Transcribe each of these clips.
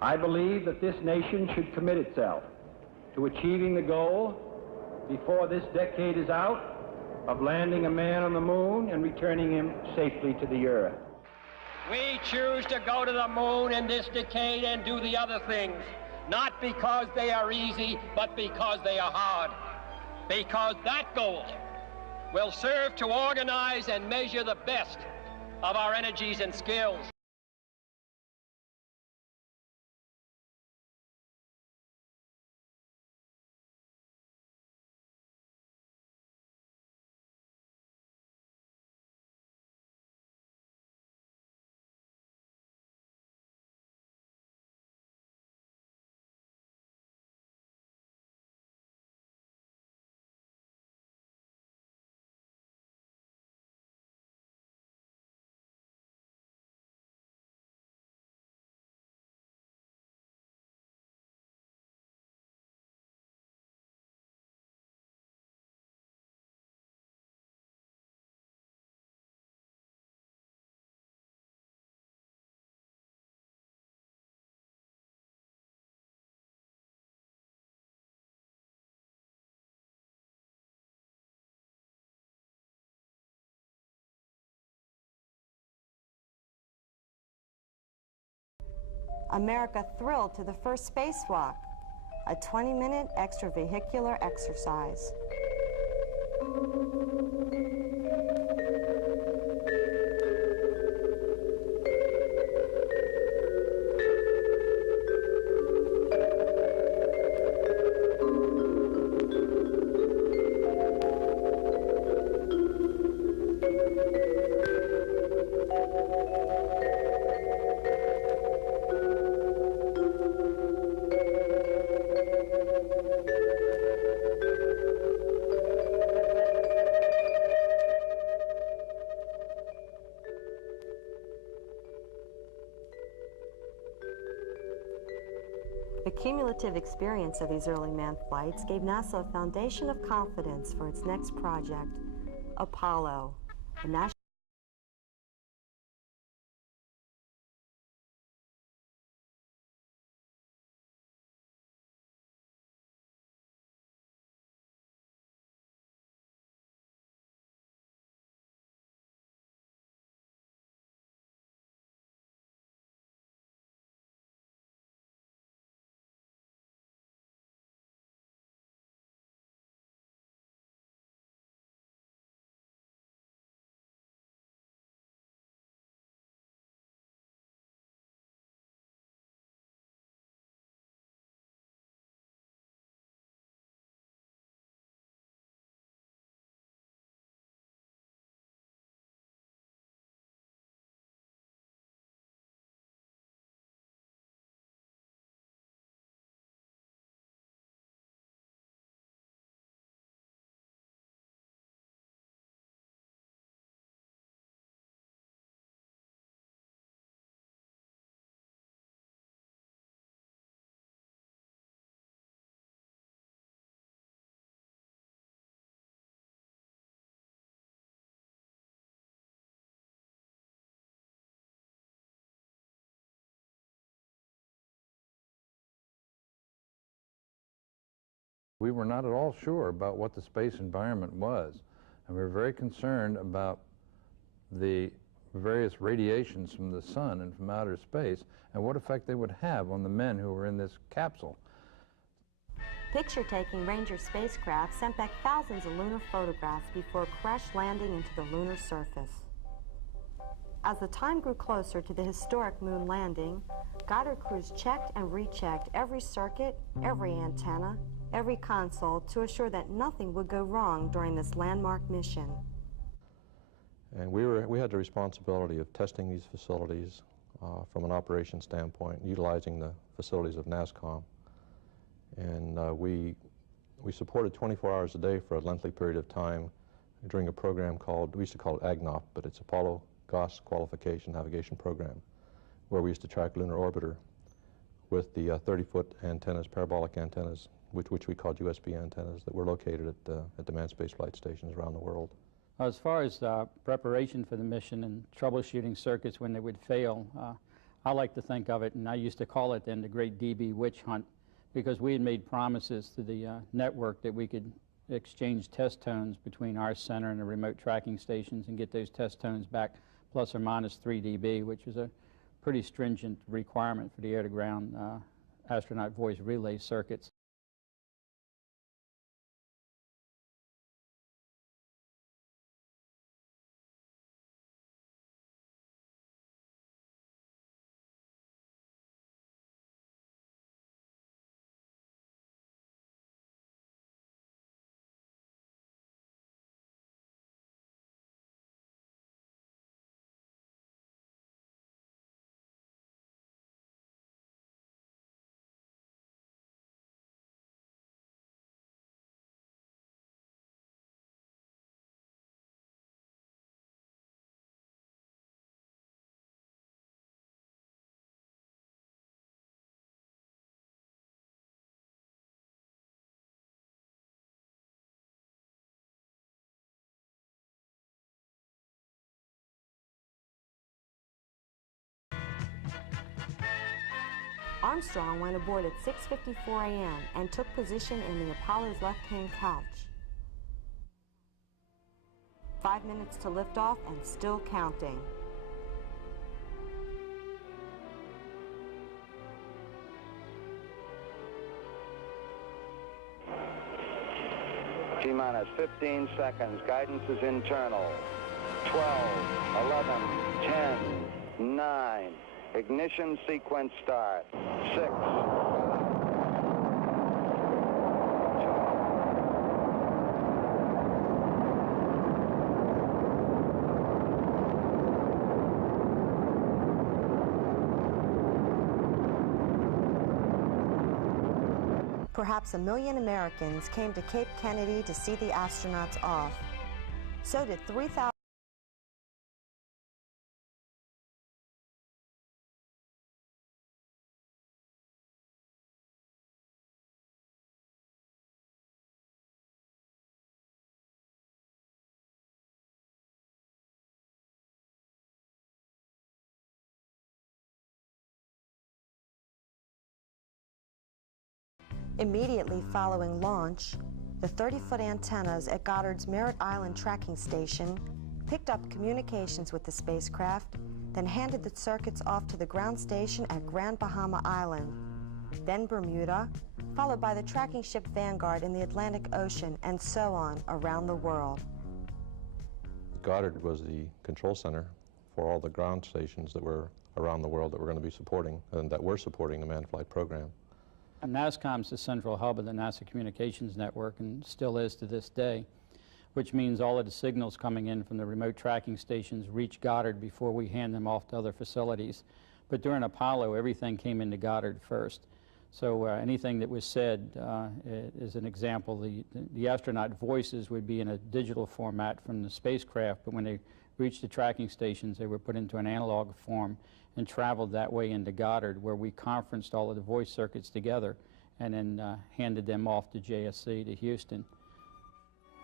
I believe that this nation should commit itself to achieving the goal before this decade is out of landing a man on the moon and returning him safely to the Earth. We choose to go to the moon in this decade and do the other things, not because they are easy, but because they are hard. Because that goal will serve to organize and measure the best of our energies and skills. America thrilled to the first spacewalk, a 20-minute extravehicular exercise. The cumulative experience of these early manned flights gave NASA a foundation of confidence for its next project, Apollo, the national We were not at all sure about what the space environment was, and we were very concerned about the various radiations from the sun and from outer space and what effect they would have on the men who were in this capsule. Picture-taking Ranger spacecraft sent back thousands of lunar photographs before crash landing into the lunar surface. As the time grew closer to the historic moon landing, Goddard crews checked and rechecked every circuit, every antenna, every console to assure that nothing would go wrong during this landmark mission. And we had the responsibility of testing these facilities from an operations standpoint, utilizing the facilities of NASCOM. And we supported 24 hours a day for a lengthy period of time during a program called, we used to call it AGNOP, but it's Apollo Gauss Qualification Navigation Program, where we used to track lunar orbiter with the 30-foot antennas, parabolic antennas, which we called USB antennas, that were located at the manned space flight stations around the world. As far as preparation for the mission and troubleshooting circuits when they would fail, I like to think of it, and I used to call it then the Great DB Witch Hunt, because we had made promises to the network that we could exchange test tones between our center and the remote tracking stations and get those test tones back plus or minus 3 dB, which is a pretty stringent requirement for the air-to-ground astronaut voice relay circuits. Armstrong went aboard at 6:54 a.m. and took position in the Apollo's left-hand couch. 5 minutes to liftoff and still counting. T-minus 15 seconds. Guidance is internal. 12, 11, 10, 9. Ignition sequence start. 6. Perhaps 1 million Americans came to Cape Kennedy to see the astronauts off. So did 3,000. Immediately following launch, the 30-foot antennas at Goddard's Merritt Island tracking station picked up communications with the spacecraft, then handed the circuits off to the ground station at Grand Bahama Island, then Bermuda, followed by the tracking ship Vanguard in the Atlantic Ocean, and so on around the world. Goddard was the control center for all the ground stations that were around the world that were going to be supporting, and that were supporting the manned flight program. NASCOM's the central hub of the NASA Communications Network and still is to this day, which means all of the signals coming in from the remote tracking stations reach Goddard before we hand them off to other facilities. But during Apollo, everything came into Goddard first. So anything that was said, as an example, the astronaut voices would be in a digital format from the spacecraft, but when they reached the tracking stations, they were put into an analog form and traveled that way into Goddard, where we conferenced all of the voice circuits together and then handed them off to JSC, to Houston.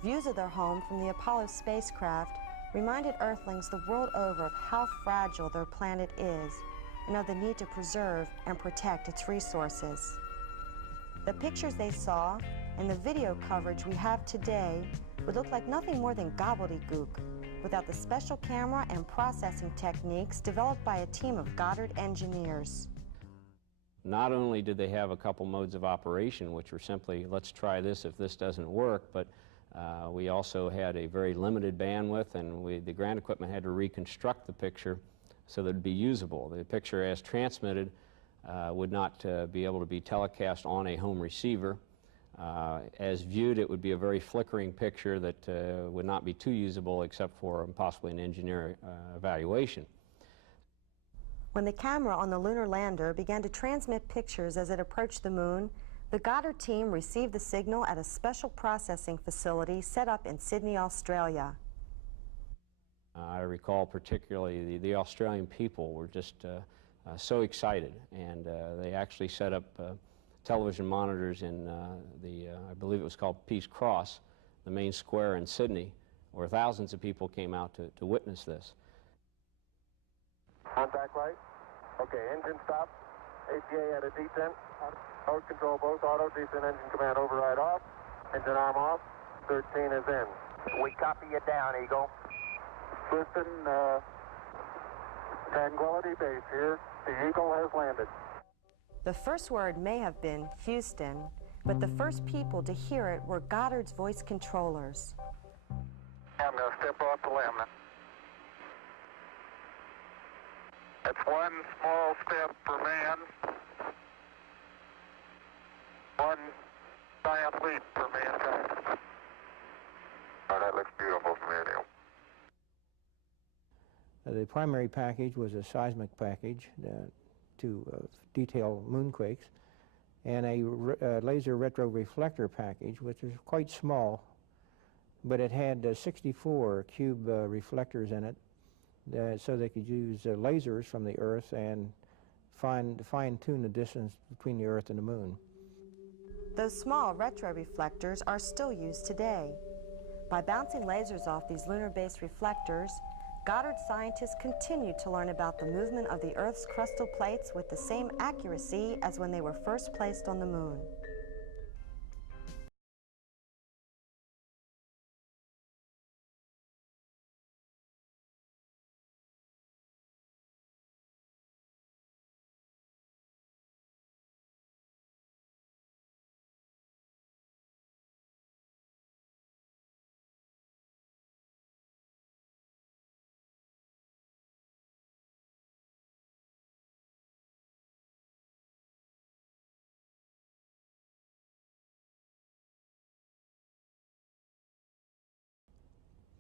Views of their home from the Apollo spacecraft reminded Earthlings the world over of how fragile their planet is and of the need to preserve and protect its resources. The pictures they saw and the video coverage we have today would look like nothing more than gobbledygook without the special camera and processing techniques developed by a team of Goddard engineers. Not only did they have a couple modes of operation, which were simply, let's try this if this doesn't work, but we also had a very limited bandwidth, and the ground equipment had to reconstruct the picture so that it would be usable. The picture as transmitted would not be able to be telecast on a home receiver. As viewed, it would be a very flickering picture that would not be too usable except for possibly an engineer evaluation. When the camera on the lunar lander began to transmit pictures as it approached the moon, the Goddard team received the signal at a special processing facility set up in Sydney, Australia. I recall particularly the Australian people were just so excited, and they actually set up television monitors in I believe it was called Peace Cross, the main square in Sydney, where thousands of people came out to witness this. Contact light. Okay, engine stop. APA at a descent. Mode control both auto, descent engine command override off. Engine arm off. 13 is in. We copy you down, Eagle. Houston, Tranquility Base here. The Eagle has landed. The first word may have been Houston, but the first people to hear it were Goddard's voice controllers. I'm going to step off the limb. It's one small step for man, one giant leap for mankind. Oh, that looks beautiful from here, Neil. The primary package was a seismic package to detail moonquakes, and a laser retroreflector package, which is quite small, but it had 64 cube reflectors in it, so they could use lasers from the Earth and fine-tune the distance between the Earth and the Moon. Those small retroreflectors are still used today. By bouncing lasers off these lunar-based reflectors, Goddard scientists continue to learn about the movement of the Earth's crustal plates with the same accuracy as when they were first placed on the Moon.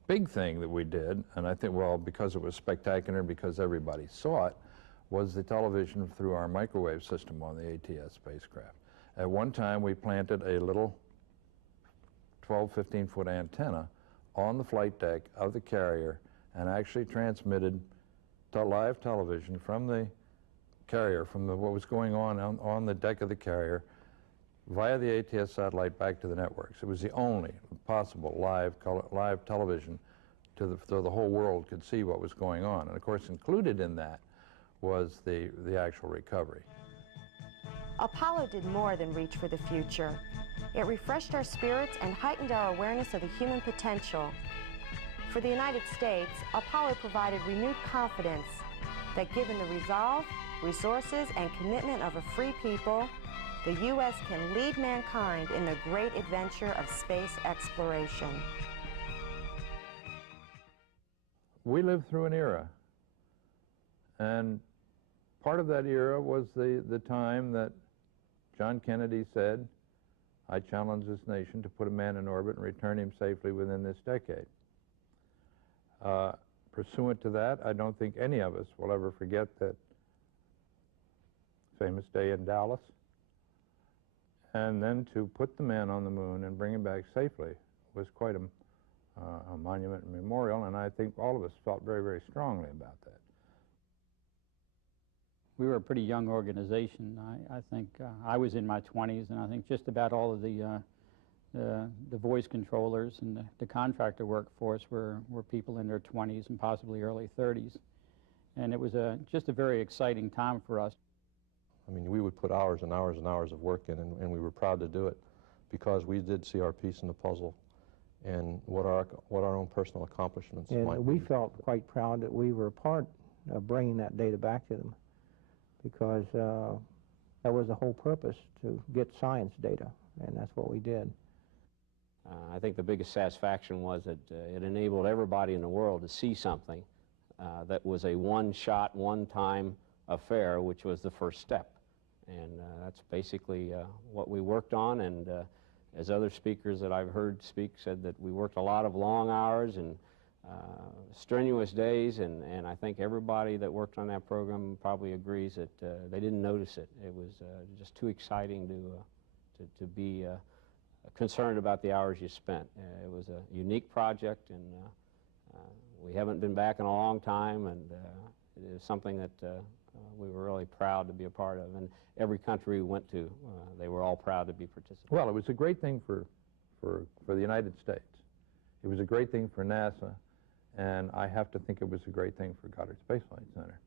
Big thing that we did, and I think, well, because it was spectacular, because everybody saw it, was the television through our microwave system on the ATS spacecraft. At one time, we planted a little 12, 15-foot antenna on the flight deck of the carrier and actually transmitted live television from the carrier, from what was going on the deck of the carrier, via the ATS satellite back to the networks. It was the only possible live television so the whole world could see what was going on. And of course, included in that was the actual recovery. Apollo did more than reach for the future. It refreshed our spirits and heightened our awareness of the human potential. For the United States, Apollo provided renewed confidence that given the resolve, resources, and commitment of a free people, the U.S. can lead mankind in the great adventure of space exploration. We lived through an era, and part of that era was the time that John Kennedy said, "I challenge this nation to put a man in orbit and return him safely within this decade." Pursuant to that, I don't think any of us will ever forget that famous day in Dallas. And then to put the man on the moon and bring him back safely was quite a monument and memorial, and I think all of us felt very, very strongly about that. We were a pretty young organization. I think I was in my 20s, and I think just about all of the voice controllers and the contractor workforce were people in their 20s and possibly early 30s. And it was just a very exciting time for us. I mean, we would put hours and hours and hours of work in, and we were proud to do it because we did see our piece in the puzzle and what our own personal accomplishments might be. And we felt quite proud that we were a part of bringing that data back to them, because that was the whole purpose, to get science data, and that's what we did. I think the biggest satisfaction was that it enabled everybody in the world to see something that was a one-shot, one-time affair, which was the first step. And that's basically what we worked on, and as other speakers that I've heard speak said, that we worked a lot of long hours and strenuous days, and I think everybody that worked on that program probably agrees that they didn't notice it. It was just too exciting to be concerned about the hours you spent. It was a unique project, and we haven't been back in a long time, and it is something that we were really proud to be a part of. And every country we went to, they were all proud to be participants. Well, it was a great thing for the United States. It was a great thing for NASA, and I have to think it was a great thing for Goddard Space Flight Center.